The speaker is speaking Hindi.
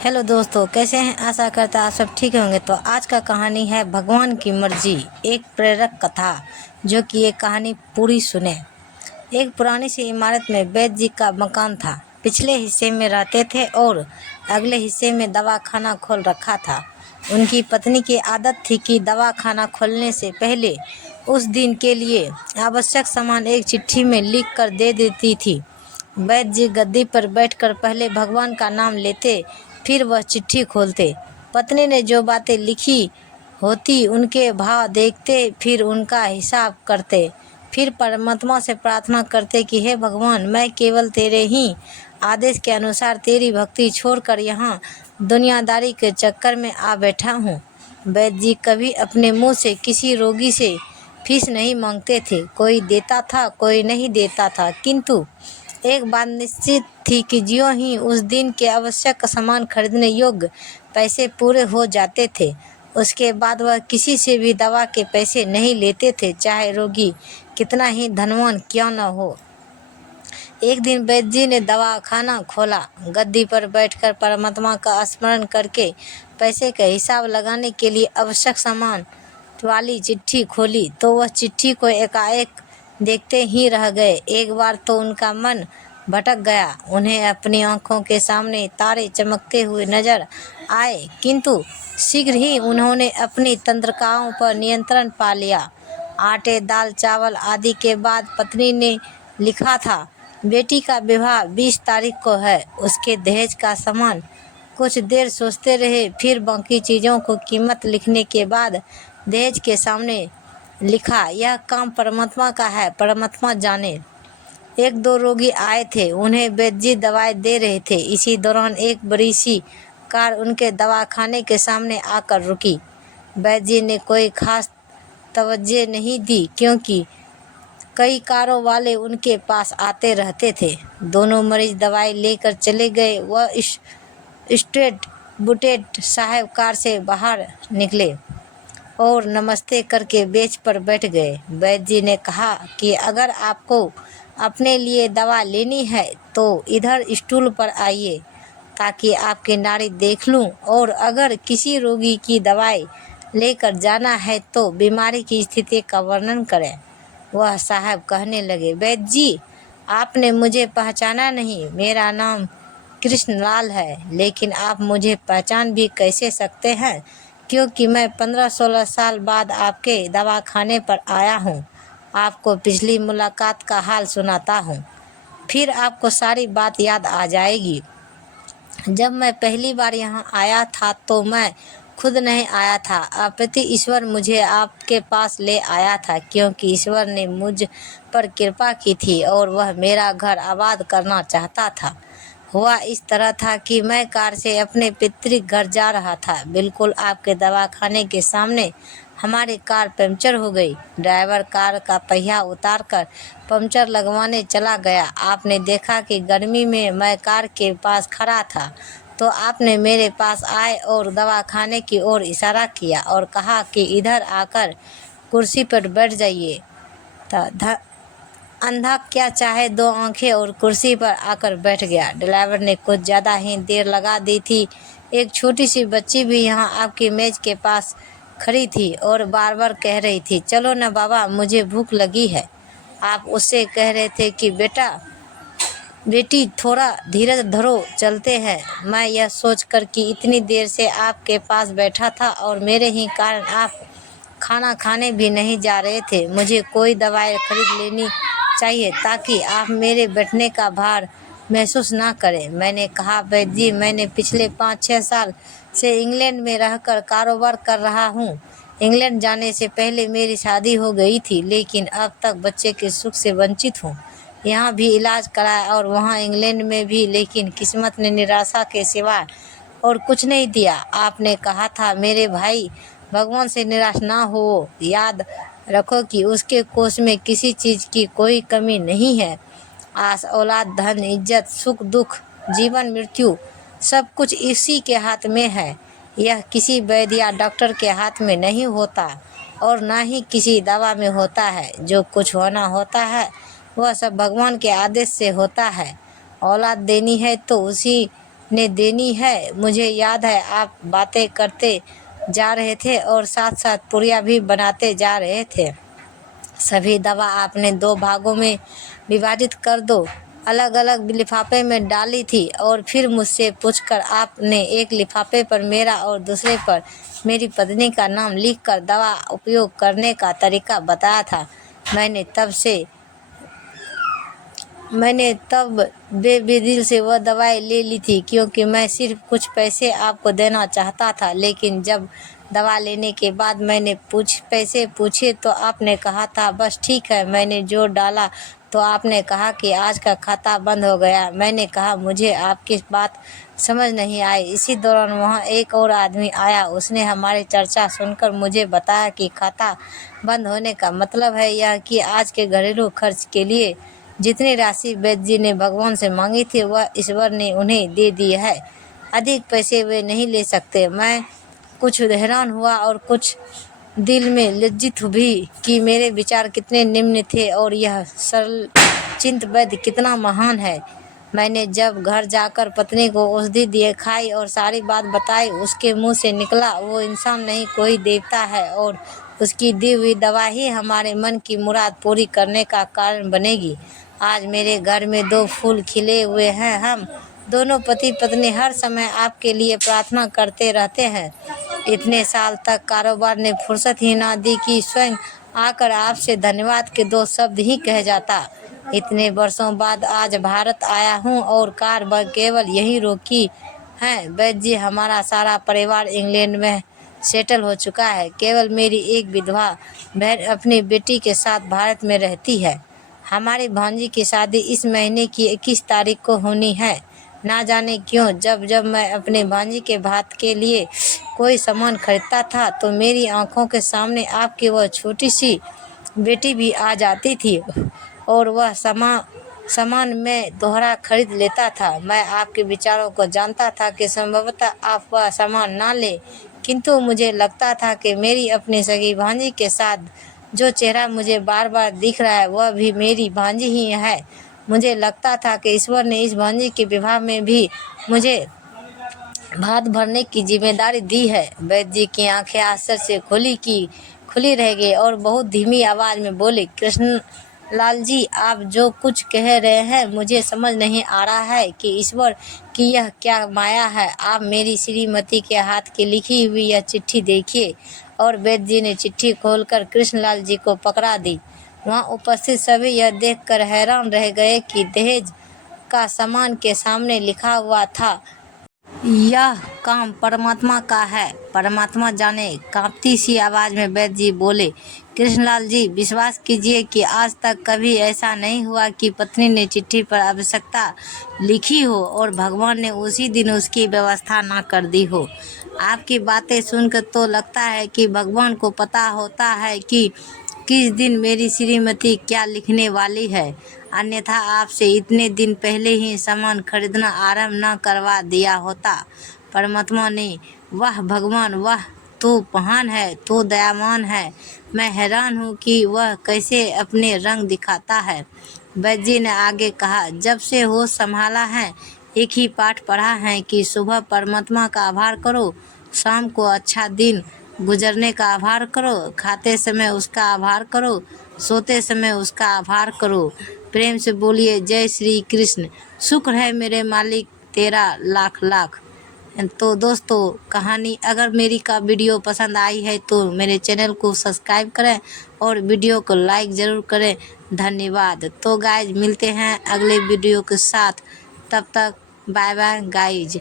हेलो दोस्तों, कैसे हैं? आशा करता है आप सब ठीक होंगे। तो आज का कहानी है भगवान की मर्जी, एक प्रेरक कथा। जो कि ये कहानी पूरी सुने। एक पुरानी सी इमारत में वैद्य जी का मकान था। पिछले हिस्से में रहते थे और अगले हिस्से में दवाखाना खोल रखा था। उनकी पत्नी की आदत थी कि दवाखाना खोलने से पहले उस दिन के लिए आवश्यक सामान एक चिट्ठी में लिख कर दे देती थी। वैद्य जी गद्दी पर बैठकर पहले भगवान का नाम लेते, फिर वह चिट्ठी खोलते। पत्नी ने जो बातें लिखी होती उनके भाव देखते, फिर उनका हिसाब करते, फिर परमात्मा से प्रार्थना करते कि हे भगवान, मैं केवल तेरे ही आदेश के अनुसार तेरी भक्ति छोड़कर यहाँ दुनियादारी के चक्कर में आ बैठा हूँ। वैद्य जी कभी अपने मुंह से किसी रोगी से फीस नहीं मांगते थे। कोई देता था, कोई नहीं देता था, किंतु एक बात निश्चित थी कि ज्यों ही उस दिन के आवश्यक सामान खरीदने योग्य पैसे पूरे हो जाते थे, उसके बाद वह किसी से भी दवा के पैसे नहीं लेते थे, चाहे रोगी कितना ही धनवान क्यों न हो। एक दिन वैद्य जी ने दवाखाना खोला। गद्दी पर बैठकर परमात्मा का स्मरण करके पैसे का हिसाब लगाने के लिए आवश्यक सामान वाली चिट्ठी खोली तो वह चिट्ठी को एकाएक देखते ही रह गए। एक बार तो उनका मन भटक गया। उन्हें अपनी आंखों के सामने तारे चमकते हुए नजर आए, किंतु शीघ्र ही उन्होंने अपनी तंत्रिकाओं पर नियंत्रण पा लिया। आटे, दाल, चावल आदि के बाद पत्नी ने लिखा था, बेटी का विवाह 20 तारीख को है। उसके दहेज का सामान। कुछ देर सोचते रहे, फिर बाकी चीज़ों को कीमत लिखने के बाद दहेज के सामने लिखा, यह काम परमात्मा का है, परमात्मा जाने। एक दो रोगी आए थे, उन्हें वैद्य जी दवाएं दे रहे थे। इसी दौरान एक बड़ी सी कार उनके दवाखाने के सामने आकर रुकी। वैद्य जी ने कोई खास तवज्जो नहीं दी, क्योंकि कई कारों वाले उनके पास आते रहते थे। दोनों मरीज दवाई लेकर चले गए। वह स्ट्रेट बुटेट साहब कार से बाहर निकले और नमस्ते करके बेंच पर बैठ गए। वैद्य जी ने कहा कि अगर आपको अपने लिए दवा लेनी है तो इधर स्टूल पर आइए ताकि आपकी नाड़ी देख लूं, और अगर किसी रोगी की दवाई लेकर जाना है तो बीमारी की स्थिति का वर्णन करें। वह साहब कहने लगे, वैद्य जी, आपने मुझे पहचाना नहीं। मेरा नाम कृष्णलाल है, लेकिन आप मुझे पहचान भी कैसे सकते हैं, क्योंकि मैं 15-16 साल बाद आपके दवाखाने पर आया हूँ। आपको पिछली मुलाकात का हाल सुनाता हूँ, फिर आपको सारी बात याद आ जाएगी। जब मैं पहली बार यहाँ आया था तो मैं खुद नहीं आया था, अपितु ईश्वर मुझे आपके पास ले आया था, क्योंकि ईश्वर ने मुझ पर कृपा की थी और वह मेरा घर आबाद करना चाहता था। हुआ इस तरह था कि मैं कार से अपने पैतृक घर जा रहा था। बिल्कुल आपके दवाखाने के सामने हमारी कार पंक्चर हो गई। ड्राइवर कार का पहिया उतारकर पंक्चर लगवाने चला गया। आपने देखा कि गर्मी में मैं कार के पास खड़ा था, तो आपने मेरे पास आए और दवाखाने की ओर इशारा किया और कहा कि इधर आकर कुर्सी पर बैठ जाइए। अंधा क्या चाहे, 2 आंखें और कुर्सी पर आकर बैठ गया। ड्राइवर ने कुछ ज़्यादा ही देर लगा दी थी। एक छोटी सी बच्ची भी यहाँ आपकी मेज के पास खड़ी थी और बार बार कह रही थी, चलो ना बाबा, मुझे भूख लगी है। आप उससे कह रहे थे कि बेटी थोड़ा धीरज धरो, चलते हैं। मैं यह सोचकर कि इतनी देर से आपके पास बैठा था और मेरे ही कारण आप खाना खाने भी नहीं जा रहे थे, मुझे कोई दवाई खरीद लेनी चाहिए ताकि आप मेरे बैठने का भार महसूस ना करें। मैंने कहा, वैद्य जी, मैंने पिछले 5-6 साल से इंग्लैंड में रहकर कारोबार कर रहा हूँ। इंग्लैंड जाने से पहले मेरी शादी हो गई थी, लेकिन अब तक बच्चे के सुख से वंचित हूँ। यहाँ भी इलाज कराया और वहाँ इंग्लैंड में भी, लेकिन किस्मत ने निराशा के सिवा और कुछ नहीं दिया। आपने कहा था, मेरे भाई, भगवान से निराश ना हो। याद रखो कि उसके कोष में किसी चीज़ की कोई कमी नहीं है। आस, औलाद, धन, इज्जत, सुख, दुख, जीवन, मृत्यु, सब कुछ इसी के हाथ में है। यह किसी वैद्य या डॉक्टर के हाथ में नहीं होता और ना ही किसी दवा में होता है। जो कुछ होना होता है वह सब भगवान के आदेश से होता है। औलाद देनी है तो उसी ने देनी है। मुझे याद है आप बातें करते जा रहे थे और साथ साथ पुड़िया भी बनाते जा रहे थे। सभी दवा आपने 2 भागों में विभाजित कर दो अलग अलग लिफाफे में डाली थी और फिर मुझसे पूछकर आपने एक लिफाफे पर मेरा और दूसरे पर मेरी पत्नी का नाम लिखकर दवा उपयोग करने का तरीका बताया था। मैंने तब बेदिल से वह दवाई ले ली थी, क्योंकि मैं सिर्फ कुछ पैसे आपको देना चाहता था। लेकिन जब दवा लेने के बाद मैंने पैसे पूछे तो आपने कहा था बस ठीक है। मैंने जोर डाला तो आपने कहा कि आज का खाता बंद हो गया। मैंने कहा मुझे आपकी बात समझ नहीं आई। इसी दौरान वहाँ एक और आदमी आया। उसने हमारी चर्चा सुनकर मुझे बताया कि खाता बंद होने का मतलब है यह कि आज के घरेलू खर्च के लिए जितनी राशि वैद्य जी ने भगवान से मांगी थी वह ईश्वर ने उन्हें दे दी है। अधिक पैसे वे नहीं ले सकते। मैं कुछ हैरान हुआ और कुछ दिल में लज्जित भी कि मेरे विचार कितने निम्न थे और यह सरल चिंत वैद्य कितना महान है। मैंने जब घर जाकर पत्नी को औषधि दिए खाई और सारी बात बताई, उसके मुंह से निकला वो इंसान नहीं कोई देवता है और उसकी दी हुई दवा ही हमारे मन की मुराद पूरी करने का कारण बनेगी। आज मेरे घर में 2 फूल खिले हुए हैं। हम दोनों पति पत्नी हर समय आपके लिए प्रार्थना करते रहते हैं। इतने साल तक कारोबार ने फुर्सत ही ना दी कि स्वयं आकर आपसे धन्यवाद के 2 शब्द ही कह जाता। इतने वर्षों बाद आज भारत आया हूँ और कार केवल यही रोकी है। वैद्य जी हमारा सारा परिवार इंग्लैंड में सेटल हो चुका है। केवल मेरी एक विधवा बहन अपनी बेटी के साथ भारत में रहती है। हमारी भांजी की शादी इस महीने की 21 तारीख को होनी है। ना जाने क्यों जब जब मैं अपने भांजी के भात के लिए कोई सामान खरीदता था तो मेरी आंखों के सामने आपकी वह छोटी सी बेटी भी आ जाती थी और वह सामान मैं दोहरा खरीद लेता था। मैं आपके विचारों को जानता था कि संभवतः आप वह सामान ना ले, किंतु मुझे लगता था कि मेरी अपनी सगी भांजी के साथ जो चेहरा मुझे बार बार दिख रहा है वह भी मेरी भांजी ही है। मुझे लगता था कि ईश्वर ने इस भांजी के विवाह में भी मुझे भात भरने की जिम्मेदारी दी है। वैद्य जी की आंखें आश्चर्य से खुली रह गई और बहुत धीमी आवाज में बोले, कृष्णलाल जी, आप जो कुछ कह रहे हैं मुझे समझ नहीं आ रहा है कि ईश्वर की यह क्या माया है। आप मेरी श्रीमती के हाथ की लिखी हुई यह चिट्ठी देखिए। और वैद्य जी ने चिट्ठी खोलकर कृष्णलाल जी को पकड़ा दी। वहाँ उपस्थित सभी यह देखकर हैरान रह गए कि दहेज का सामान के सामने लिखा हुआ था, यह काम परमात्मा का है, परमात्मा जाने। कांपती सी आवाज में वैद्य जी बोले, कृष्णलाल जी, विश्वास कीजिए कि आज तक कभी ऐसा नहीं हुआ कि पत्नी ने चिट्ठी पर आवश्यकता लिखी हो और भगवान ने उसी दिन उसकी व्यवस्था ना कर दी हो। आपकी बातें सुनकर तो लगता है कि भगवान को पता होता है कि किस दिन मेरी श्रीमती क्या लिखने वाली है, अन्यथा आपसे इतने दिन पहले ही सामान खरीदना आरंभ न करवा दिया होता। परमात्मा ने, वह भगवान, वह तो महान है, तो दयावान है। मैं हैरान हूँ कि वह कैसे अपने रंग दिखाता है। वैद्य जी ने आगे कहा, जब से होश संभाला है एक ही पाठ पढ़ा है कि सुबह परमात्मा का आभार करो, शाम को अच्छा दिन गुजरने का आभार करो, खाते समय उसका आभार करो, सोते समय उसका आभार करो। प्रेम से बोलिए जय श्री कृष्ण। शुक्र है मेरे मालिक तेरा लाख लाख। तो दोस्तों, कहानी अगर मेरी का वीडियो पसंद आई है तो मेरे चैनल को सब्सक्राइब करें और वीडियो को लाइक ज़रूर करें। धन्यवाद। तो गाइज, मिलते हैं अगले वीडियो के साथ। तब तक बाय बाय गाइज।